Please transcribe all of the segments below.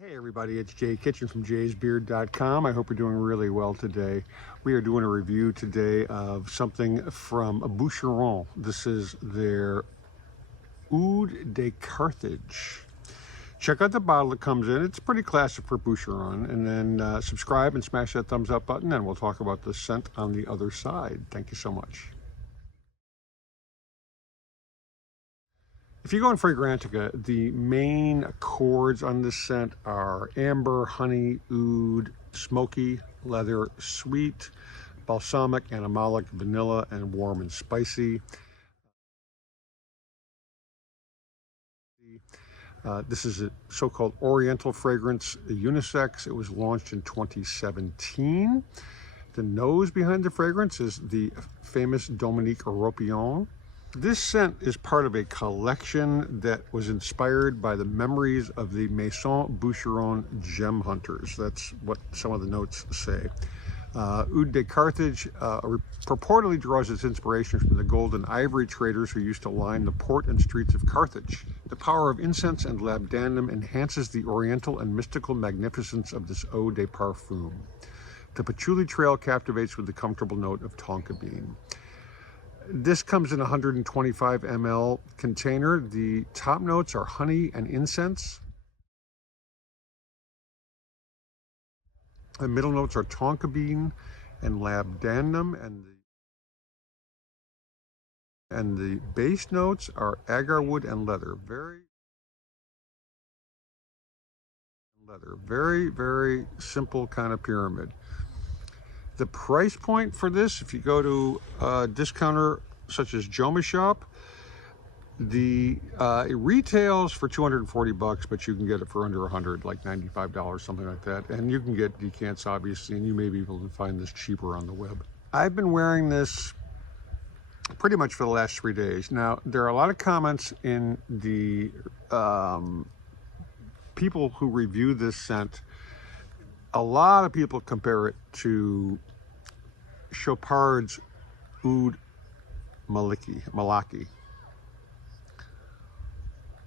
Hey everybody, it's Jay Kitchen from jaysbeard.com. I hope you're doing really well today. We are doing a review today of something from Boucheron. This is their Oud de Carthage. Check out the bottle it comes in. It's pretty classic for Boucheron. And then subscribe and smash that thumbs up button, and we'll talk about the scent on the other side. Thank you so much. If you go in Fragrantica, the main accords on this scent are amber, honey, oud, smoky, leather, sweet, balsamic, animalic, vanilla, and warm and spicy. This is a so-called Oriental fragrance, unisex. It was launched in 2017. The nose behind the fragrance is the famous Dominique Ropion. This scent is part of a collection that was inspired by the memories of the Maison Boucheron gem hunters. That's what some of the notes say. Oud de Carthage purportedly draws its inspiration from the gold and ivory traders who used to line the port and streets of Carthage. The power of incense and labdanum enhances the oriental and mystical magnificence of this Eau de Parfum. The Patchouli trail captivates with the comfortable note of Tonka Bean. This comes in a 125 ml container. The top notes are honey and incense. The middle notes are Tonka Bean and Labdanum, and the base notes are Agarwood and leather. Very simple kind of pyramid. The price point for this, if you go to a discounter such as Joma Shop, it retails for 240 bucks, but you can get it for under 100, like $95, something like that. And you can get decants, obviously, and you may be able to find this cheaper on the web. I've been wearing this pretty much for the last 3 days. Now, there are a lot of comments in the people who review this scent. A lot of people compare it to Chopard's Oud Malaki.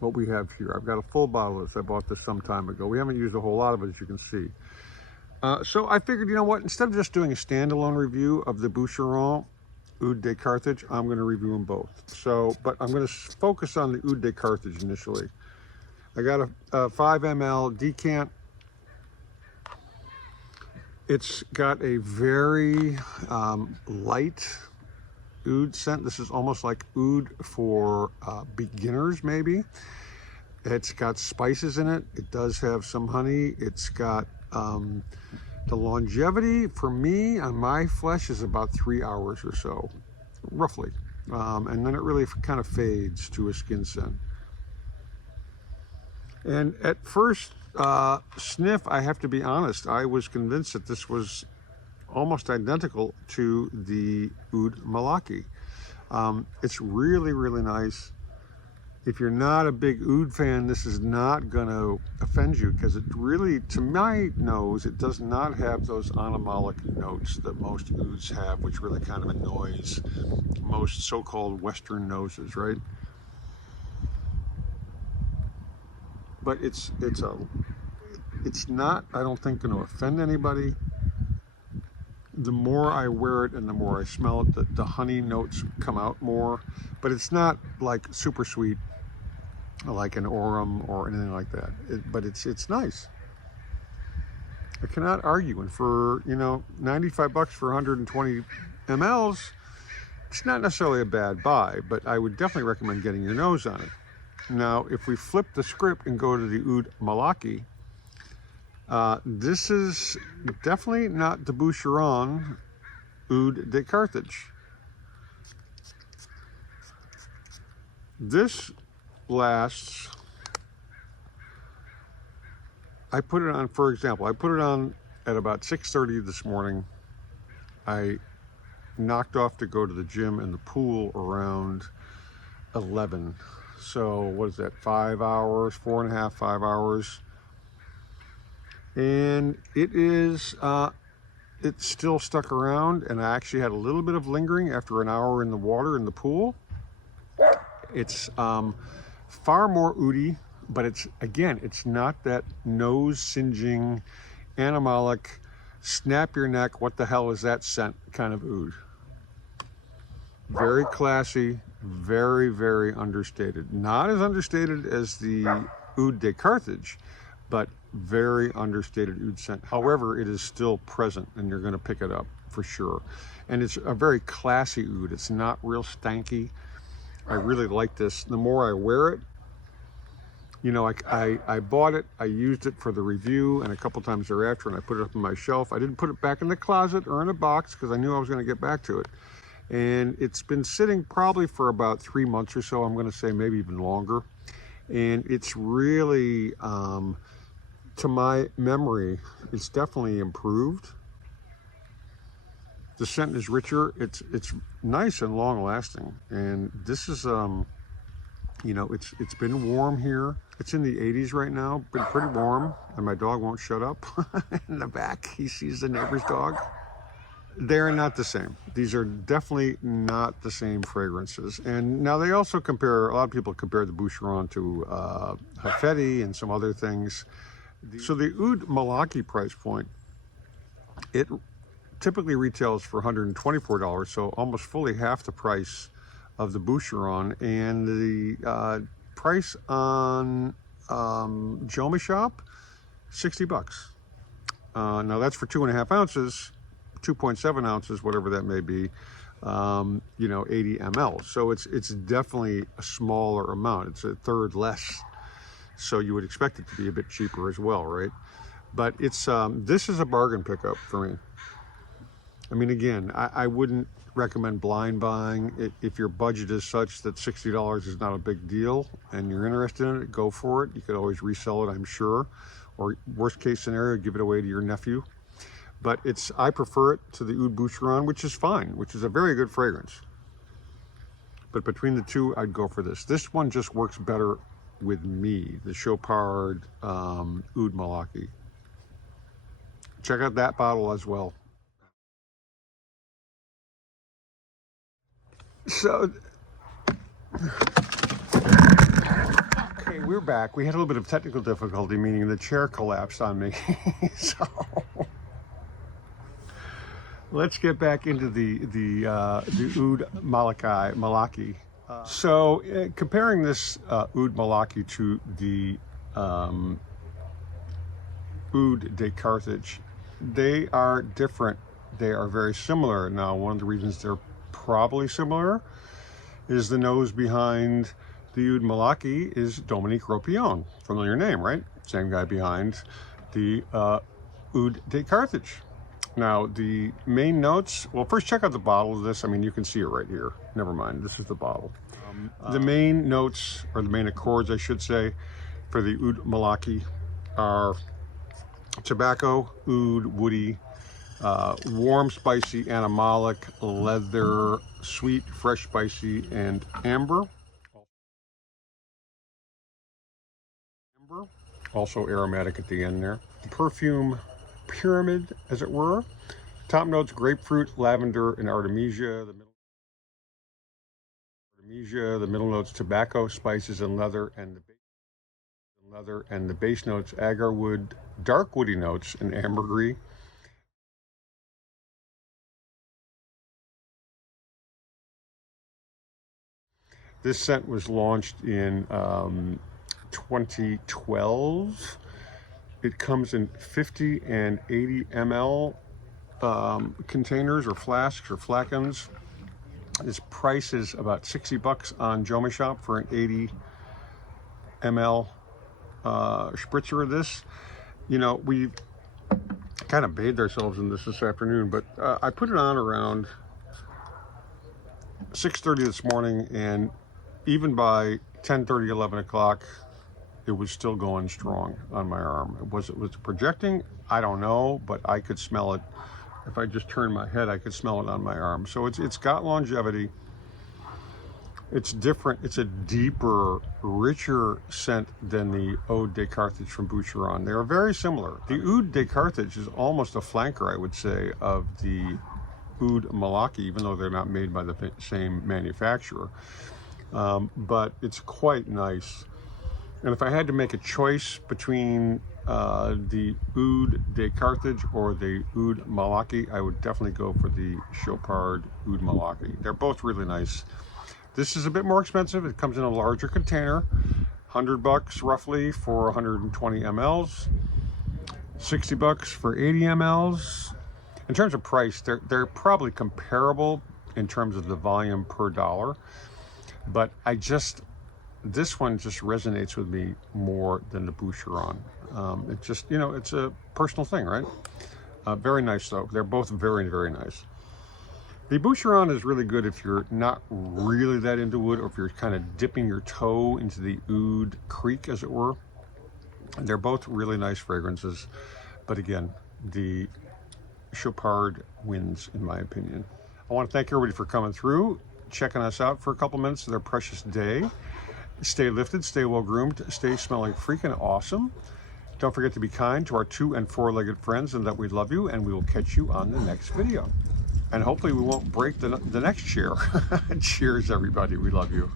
What we have here, I've got a full bottle of this. I bought this some time ago. We haven't used a whole lot of it, as you can see. So I figured, you know what, instead of just doing a standalone review of the Boucheron Oud de Carthage, I'm going to review them both. But I'm going to focus on the Oud de Carthage initially. I got a 5 ml decant. It's got a very light oud scent. This is almost like oud for beginners, maybe. It's got spices in it. It does have some honey. It's got the longevity for me on my flesh is about 3 hours or so, roughly. And then it really kind of fades to a skin scent. And at first sniff, I have to be honest, I was convinced that this was almost identical to the Oud Malaki. It's really nice. If you're not a big oud fan, this is not going to offend you, because it really, to my nose, it does not have those animalic notes that most ouds have, which really kind of annoys most so-called Western noses, right? But it's not, I don't think, going to offend anybody. The more I wear it and the more I smell it, the honey notes come out more. But it's not like super sweet, like an Aurum or anything like that. But it's nice. I cannot argue. And for, 95 bucks for 120 mLs, it's not necessarily a bad buy, but I would definitely recommend getting your nose on it. Now, if we flip the script and go to the Oud Malaki, this is definitely not the Boucheron Oud de Carthage. This lasts, I put it on, for example, I put it on at about 6:30 this morning. I knocked off to go to the gym and the pool around 11. So what is that, 5 hours, 4.5, 5 hours. And it's still stuck around, and I actually had a little bit of lingering after an hour in the water in the pool. It's far more oudy but it's, again, it's not that nose singeing, animalic, snap your neck, what the hell is that scent kind of oud. Very classy, very, very understated. Not as understated as the Oud de Carthage, but very understated oud scent. However, it is still present and you're going to pick it up for sure. And it's a very classy oud. It's not real stanky. I really like this. The more I wear it, you know, I bought it, I used it for the review and a couple times thereafter, and I put it up on my shelf. I didn't put it back in the closet or in a box because I knew I was going to get back to it. And it's been sitting probably for about 3 months or so. I'm going to say maybe even longer. And it's really, to my memory, it's definitely improved. The scent is richer. It's nice and long lasting. And this is, you know, it's been warm here. It's in the 80s right now, been pretty warm, and my dog won't shut up in the back. He sees the neighbor's dog. They're not the same. These are definitely not the same fragrances. And now they also compare, a lot of people compare the Boucheron to Hafedi and some other things. So the Oud Malaki price point, it typically retails for $124, so almost fully half the price of the Boucheron. And the price on Joma Shop, 60 bucks. Now that's for 2.5 ounces. 2.7 ounces, whatever that may be, you know, 80 ml. So it's definitely a smaller amount. It's a third less. So you would expect it to be a bit cheaper as well, right? But it's this is a bargain pickup for me. I mean, again, I wouldn't recommend blind buying. If your budget is such that $60 is not a big deal and you're interested in it, go for it. You could always resell it, I'm sure. Or worst case scenario, give it away to your nephew. But I prefer it to the Oud Boucheron, which is fine, which is a very good fragrance. But between the two, I'd go for this. This one just works better with me, the Chopard Oud Malaki. Check out that bottle as well. So, okay, we're back. We had a little bit of technical difficulty, meaning the chair collapsed on me. So let's get back into the Oud Malaki. So comparing this Oud Malaki to the Oud de Carthage, they are different. They are very similar. Now, one of the reasons they're probably similar is the nose behind the Oud Malaki is Dominique Ropion. Familiar name, right? Same guy behind the Oud de Carthage. Now, the main notes, well, first check out the bottle of this. I mean, you can see it right here. Never mind, this is the bottle. The main notes, or the main accords, I should say, for the Oud Malaki are tobacco, oud, woody, warm, spicy, animalic, leather, sweet, fresh, spicy, and amber. Also aromatic at the end there. The perfume pyramid, as it were. Top notes: grapefruit, lavender, and artemisia. The middle notes: tobacco, spices, and leather, and the base notes: agarwood, dark woody notes, and ambergris. This scent was launched in 2012. It comes in 50 and 80 ml containers or flasks or flacons. This price is about 60 bucks on Joma Shop for an 80 ml spritzer of this. You know, we kind of bathed ourselves in this afternoon, but I put it on around 6:30 this morning, and even by 10:30, 11 o'clock, it was still going strong on my arm. Was it projecting? I don't know, but I could smell it. If I just turned my head, I could smell it on my arm. So it's got longevity. It's different. It's a deeper, richer scent than the Oud de Carthage from Boucheron. They are very similar. The Oud de Carthage is almost a flanker, I would say, of the Oud Malaki, even though they're not made by the same manufacturer. But it's quite nice. And if I had to make a choice between the Oud de Carthage or the Oud Malaki, I would definitely go for the Chopard Oud Malaki. They're both really nice. This is a bit more expensive. It comes in a larger container, $100 roughly for 120 mLs, $60 for 80 mLs. In terms of price, they're probably comparable in terms of the volume per dollar, but this one just resonates with me more than the Boucheron. It just, you know, it's a personal thing, right? Very nice though. They're both very, very nice. The Boucheron is really good if you're not really that into wood, or if you're kind of dipping your toe into the Oud creek, as it were. They're both really nice fragrances, but again, the Chopard wins in my opinion. I want to thank everybody for coming through, checking us out for a couple minutes of their precious day. Stay lifted, stay well groomed, stay smelling freaking awesome. Don't forget to be kind to our 2- and 4-legged friends, and that we love you, and we will catch you on the next video. And hopefully we won't break the next chair. Cheers, everybody. We love you.